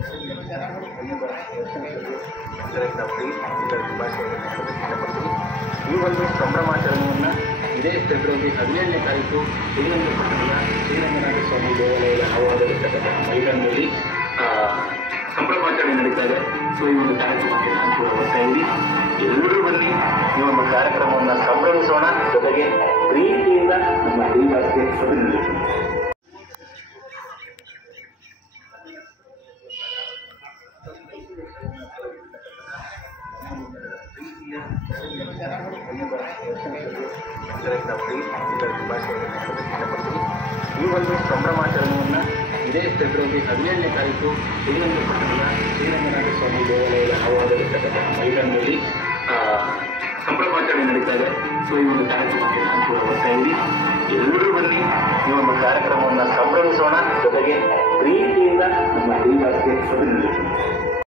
ಈ ಒಂದು ಸಂಭ್ರಮಾಚರಣೆಯನ್ನು ಇದೇ ಫೆಬ್ರವರಿ 17ನೇ ತಾರೀಕು ಶ್ರೀರಂಗ ಪಟ್ಟಣದ ಶ್ರೀರಂಗನಾಥ ಸ್ವಾಮಿ ದೇವಾಲಯದ ಆವರಣದಲ್ಲಿರ್ತಕ್ಕಂಥ ಮೈದಾನದಲ್ಲಿ ಸಂಭ್ರಮಾಚರಣೆ ನಡೀತಾ ಇದೆ. ಸೊ ಈ ಒಂದು ಕಾರ್ಯಕ್ರಮಕ್ಕೆ ನಾನು ಕೂಡ ಬರ್ತಾ ಇದ್ದೀನಿ. ಎಲ್ಲರೂ ಬನ್ನಿ, ಈ ಒಂದು ಕಾರ್ಯಕ್ರಮವನ್ನು ಸಂಭ್ರಮಿಸೋಣ, ಜೊತೆಗೆ ಪ್ರೀತಿಯಿಂದ ನಮ್ಮ ಶ್ರೀನಿವಾಸ್ಗೆ ಪ್ರತಿನಿಧಿಸೋಣ. ಈ ಒಂದು ಸಂಭ್ರಮಾಚರಣೆಯನ್ನು ಇದೇ ಫೆಬ್ರವರಿ 17ನೇ ತಾರೀಕು ಶ್ರೀರಂಗ ಪಟ್ಟಣದ ಶ್ರೀರಂಗನಾಥ ಸ್ವಾಮಿ ದೇವಾಲಯದ ಆವರಣದಲ್ಲಿರ್ತಕ್ಕಂಥ ಮೈದಾನದಲ್ಲಿ ಸಂಭ್ರಮಾಚರಣೆ ನಡೀತಾ ಇದೆ. ಸೊ ಈ ಒಂದು ಕಾರ್ಯಕ್ರಮಕ್ಕೆ ನಾನು ಕೂಡ ಬರ್ತಾ ಇದ್ದೀನಿ. ಎಲ್ಲರೂ ಬನ್ನಿ, ಈ ಒಂದು ಕಾರ್ಯಕ್ರಮವನ್ನು ಸಂಭ್ರಮಿಸೋಣ, ಜೊತೆಗೆ ಪ್ರೀತಿಯಿಂದ ನಮ್ಮ ಶ್ರೀನಿವಾಸ್ಗೆ ಪ್ರತಿನಿಧಿಸೋಣ.